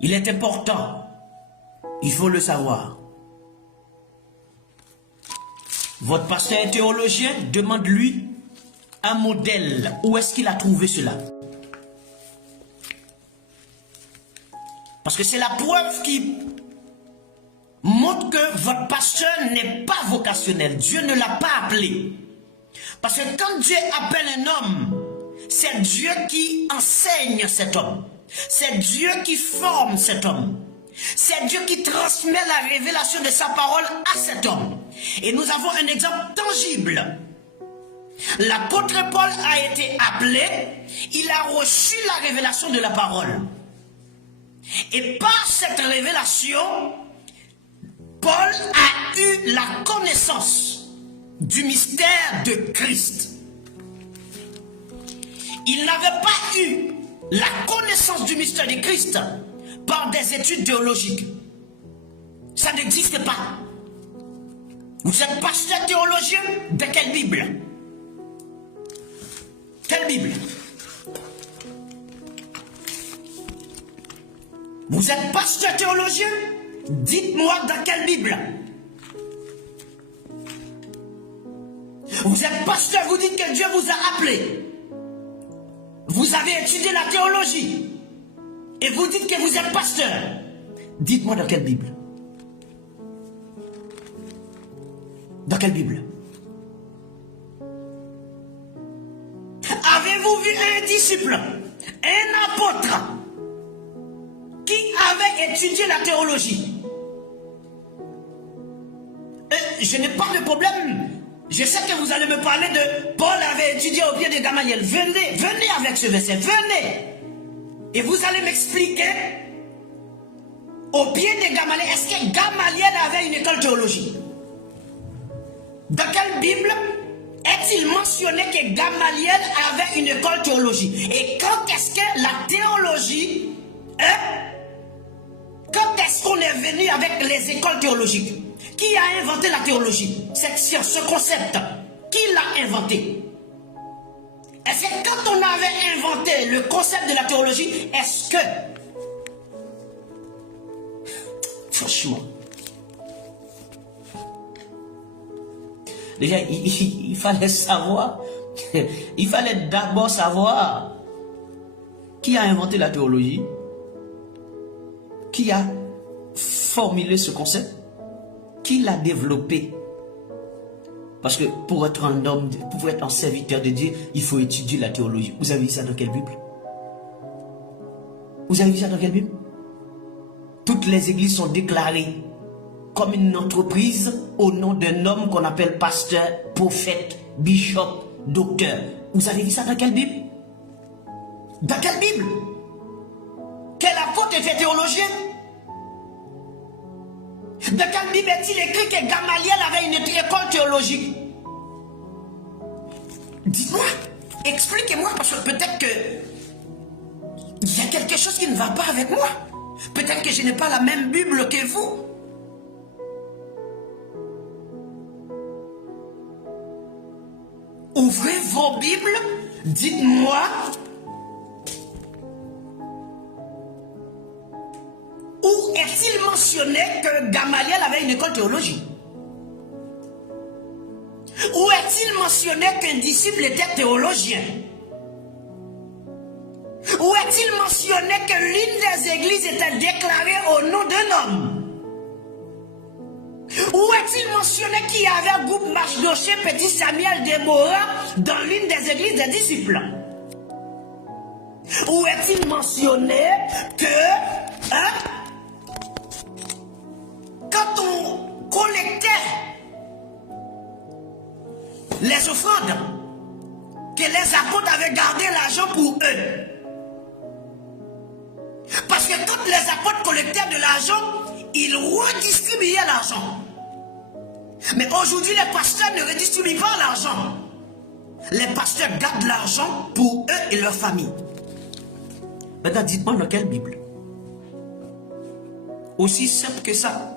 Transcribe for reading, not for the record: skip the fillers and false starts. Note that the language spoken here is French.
Il est important. Il faut le savoir. Votre pasteur théologien, demande-lui un modèle. Où est-ce qu'il a trouvé cela? Parce que c'est la preuve qui montre que votre pasteur n'est pas vocationnel. Dieu ne l'a pas appelé. Parce que quand Dieu appelle un homme, c'est Dieu qui enseigne cet homme. C'est Dieu qui forme cet homme. C'est Dieu qui transmet la révélation de sa parole à cet homme. Et nous avons un exemple tangible. L'apôtre Paul a été appelé, il a reçu la révélation de la parole. Et par cette révélation, Paul a eu la connaissance du mystère de Christ. Il n'avait pas eu la connaissance du mystère de Christ par des études théologiques. Ça n'existe pas. Vous êtes pasteur théologien de quelle Bible? Quelle Bible? Vous êtes pasteur théologien? Dites-moi dans quelle Bible? Vous êtes pasteur, vous dites que Dieu vous a appelé. Vous avez étudié la théologie. Et vous dites que vous êtes pasteur. Dites-moi dans quelle Bible? Dans quelle Bible? Avez-vous vu un disciple, un apôtre, qui avait étudié la théologie? Je n'ai pas de problème. Je sais que vous allez me parler de Paul avait étudié au pied de Gamaliel. Venez avec ce verset, venez. Et vous allez m'expliquer au pied de Gamaliel, est-ce que Gamaliel avait une école théologique? Dans quelle Bible est-il mentionné que Gamaliel avait une école théologique? Et quand est-ce que la théologie, quand est-ce qu'on est venu avec les écoles théologiques? Qui a inventé la théologie? Cette science, ce concept, qui l'a inventé? Est-ce que quand on avait inventé le concept de la théologie, est-ce que... Franchement... Déjà, il fallait savoir, il fallait d'abord savoir qui a inventé la théologie, qui a formulé ce concept, qui l'a développé. Parce que pour être un homme, pour être un serviteur de Dieu, il faut étudier la théologie. Vous avez vu ça dans quelle Bible? Vous avez vu ça dans quelle Bible? Toutes les églises sont déclarées comme une entreprise au nom d'un homme qu'on appelle pasteur, prophète, bishop, docteur. Vous avez vu ça dans quelle Bible? Dans quelle Bible? Quel apôtre était théologien? Dans quelle Bible est-il écrit que Gamaliel avait une école théologique? Dites-moi, expliquez-moi, parce que peut-être que il y a quelque chose qui ne va pas avec moi. Peut-être que je n'ai pas la même Bible que vous. Ouvrez vos Bibles, dites-moi où est-il mentionné que Gamaliel avait une école théologique? Où est-il mentionné qu'un disciple était théologien? Où est-il mentionné que l'une des églises était déclarée au nom d'un homme? Où est-il mentionné qu'il y avait un groupe Mardoché, Petit Samuel, Déborah dans l'une des églises des disciples? Où est-il mentionné que quand on collectait les offrandes, que les apôtres avaient gardé l'argent pour eux? Parce que quand les apôtres collectaient de l'argent, ils redistribuaient l'argent. Mais aujourd'hui, les pasteurs ne redistribuent pas l'argent. Les pasteurs gardent l'argent pour eux et leur famille. Maintenant, dites-moi dans quelle Bible? Aussi simple que ça.